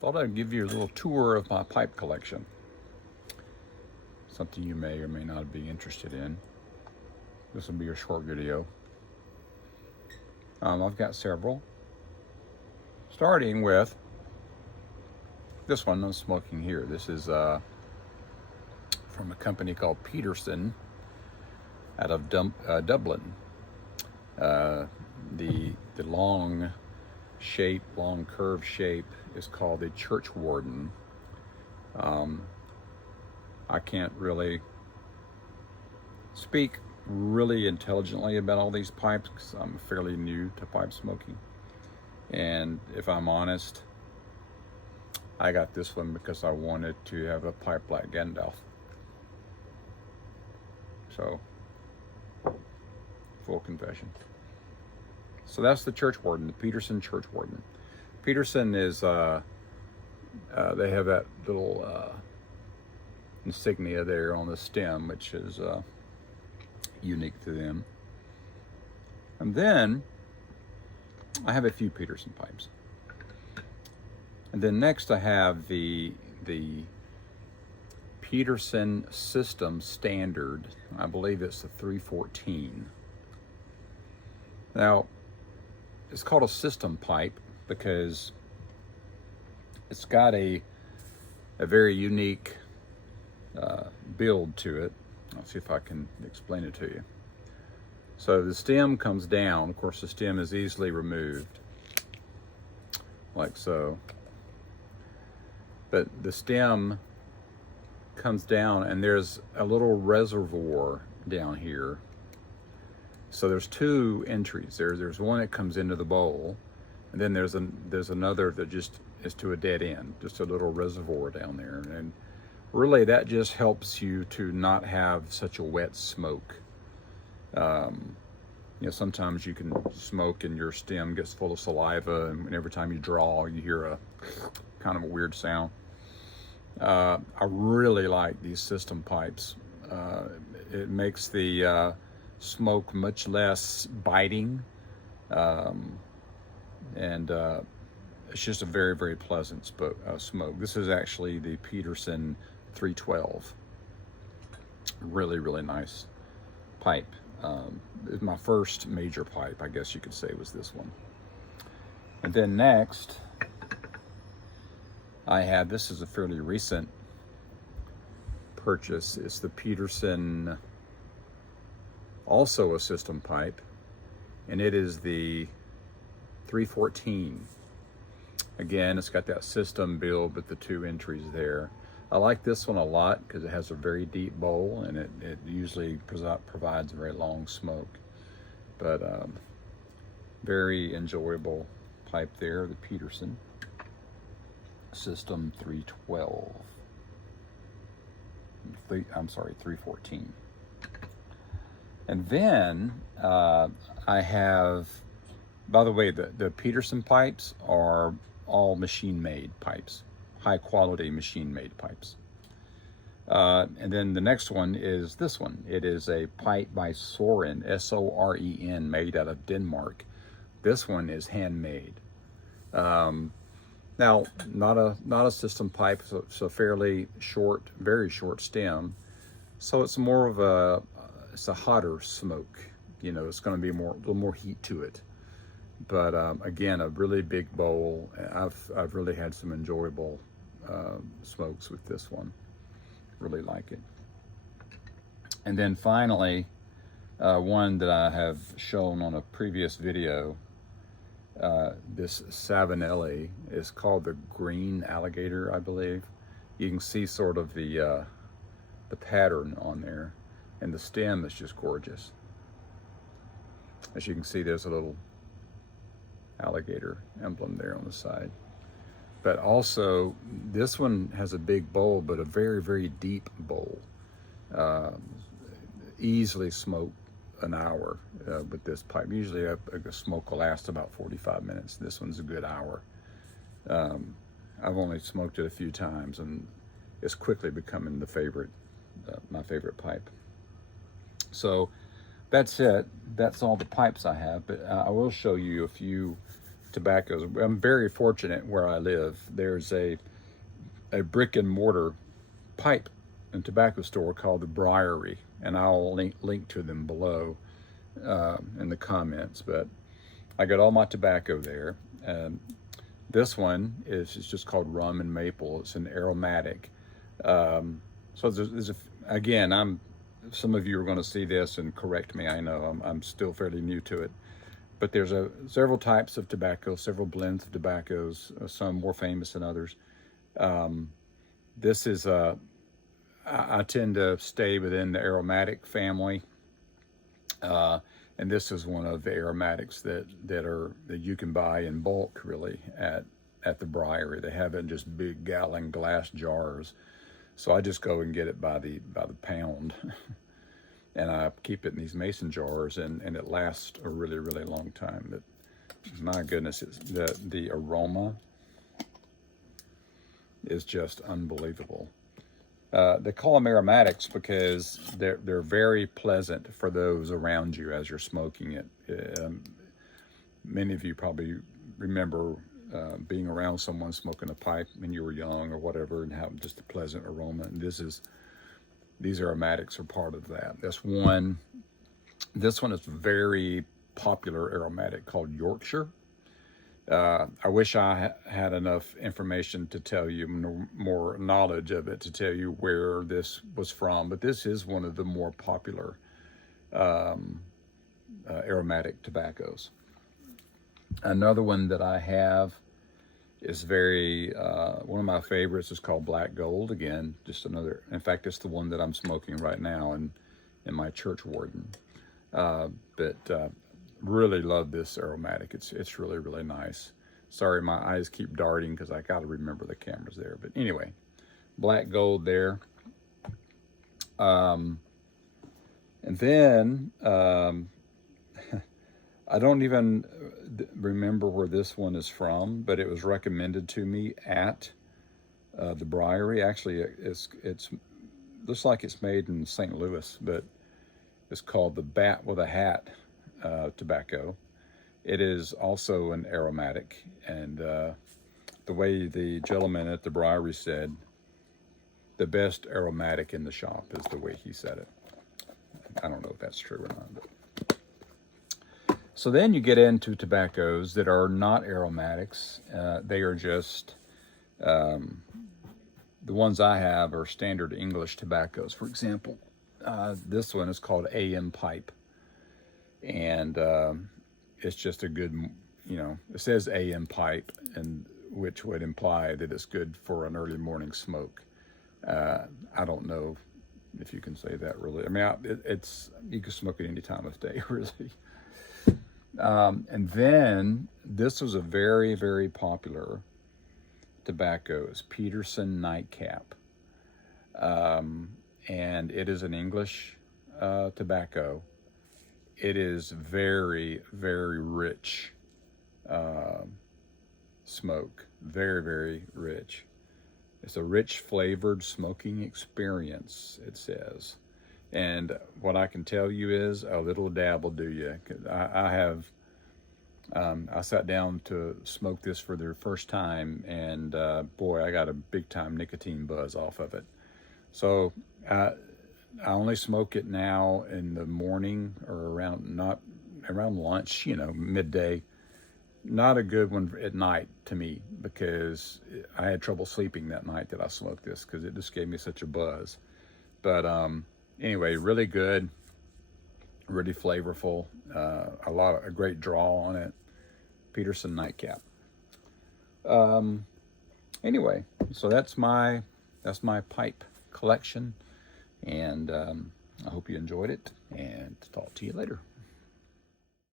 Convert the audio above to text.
Thought I'd give you a little tour of my pipe collection. Something you may or may not be interested in. This will be a short video. I've got several. Starting with this one I'm smoking here. This is from a company called Peterson out of Dublin. The long curved shape is called the church warden. I can't really speak really intelligently about all these pipes because I'm fairly new to pipe smoking. And if I'm honest, I got this one because I wanted to have a pipe like Gandalf. So, full confession. So that's the church warden, the Peterson church warden. Peterson is, they have that little insignia there on the stem, which is unique to them. And then I have a few Peterson pipes. And then next I have the Peterson System Standard. I believe it's the 314. Now, it's called a system pipe because it's got a very unique build to it. I'll see if I can explain it to you. So the stem comes down. Of course, the stem is easily removed, like so. But the stem comes down and there's a little reservoir down here. So there's two entries. There's one that comes into the bowl, and then there's another that just is to a dead end, just a little reservoir down there. And really that just helps you to not have such a wet smoke. Sometimes you can smoke and your stem gets full of saliva, and every time you draw, you hear a kind of a weird sound. I really like these system pipes. It makes the smoke much less biting, and it's just a very, very pleasant smoke. This is actually the Peterson 312. Really, really nice pipe. My first major pipe, I guess you could say, was this one. And then next, I have, this is a fairly recent purchase. It's the Peterson, also a system pipe, and it is the 314. Again, it's got that system build with the two entries there. I like this one a lot because it has a very deep bowl, and it usually provides a very long smoke. But very enjoyable pipe there, the Peterson System 312. I'm sorry, 314. And then I have, by the way, the Peterson pipes are all machine-made pipes, high-quality machine-made pipes. And then the next one is this one. It is a pipe by Soren, S-O-R-E-N, made out of Denmark. This one is handmade. Now, not a system pipe, so fairly short, very short stem. So it's more of it's a hotter smoke. It's going to be a little more heat to it. But again, a really big bowl. I've really had some enjoyable smokes with this one. Really like it. And then finally, one that I have shown on a previous video. This Savinelli is called the green alligator, I believe. You can see sort of the pattern on there, and the stem is just gorgeous. As you can see, there's a little alligator emblem there on the side. But also, this one has a big bowl, but a very, very deep bowl. Easily smoke an hour with this pipe. Usually a smoke will last about 45 minutes. This one's a good hour. I've only smoked it a few times, and it's quickly becoming my favorite pipe. So that's it. That's all the pipes I have, but I will show you a few tobaccos. I'm very fortunate where I live. There's a brick and mortar pipe and tobacco store called the Briary, and I'll link to them below in the comments. But I got all my tobacco there. This one is just called Rum and Maple. It's an aromatic. So again, some of you are going to see this and correct me. I know I'm still fairly new to it, but there's several types of tobacco, several blends of tobaccos, some more famous than others. This is I tend to stay within the aromatic family, and this is one of the aromatics that you can buy in bulk, really, at the Briary. They have it in just big gallon glass jars. So I just go and get it by the pound, and I keep it in these mason jars, and it lasts a really, really long time. But my goodness, the aroma is just unbelievable. They call them aromatics because they're very pleasant for those around you as you're smoking it. Many of you probably remember being around someone smoking a pipe when you were young or whatever, and having just a pleasant aroma. And these aromatics are part of that. This one is very popular aromatic called Yorkshire. I wish I had enough information to tell you more knowledge of it to tell you where this was from, but this is one of the more popular aromatic tobaccos. Another one that I have is one of my favorites is called Black Gold. Again, just another, in fact, it's the one that I'm smoking right now in my church warden. But really love this aromatic. It's really, really nice. Sorry, my eyes keep darting because I got to remember the camera's there. But anyway, Black Gold there. And then I don't even remember where this one is from, but it was recommended to me at the Briary. Actually, it's looks like it's made in St. Louis, but it's called the Bat with a Hat tobacco. It is also an aromatic, and the way the gentleman at the Briary said, the best aromatic in the shop is the way he said it. I don't know if that's true or not. But. So then you get into tobaccos that are not aromatics. They are just, the ones I have are standard English tobaccos. For example, this one is called AM Pipe. And it's just a good, it says AM Pipe, and which would imply that it's good for an early morning smoke. I don't know if you can say that really. I mean, you can smoke it any time of day, really. And then this was a very, very popular tobacco. It's Peterson Nightcap. And it is an English tobacco. It is very, very rich smoke. Very, very rich. It's a rich flavored smoking experience, it says. And what I can tell you is a little dab will do you. I sat down to smoke this for the first time, and boy, I got a big time nicotine buzz off of it. So I only smoke it now in the morning or around lunch, midday. Not a good one at night to me, because I had trouble sleeping that night that I smoked this, because it just gave me such a buzz. But anyway, really good, really flavorful, a great draw on it. Peterson Nightcap. Anyway, so that's my pipe collection, and I hope you enjoyed it, and talk to you later.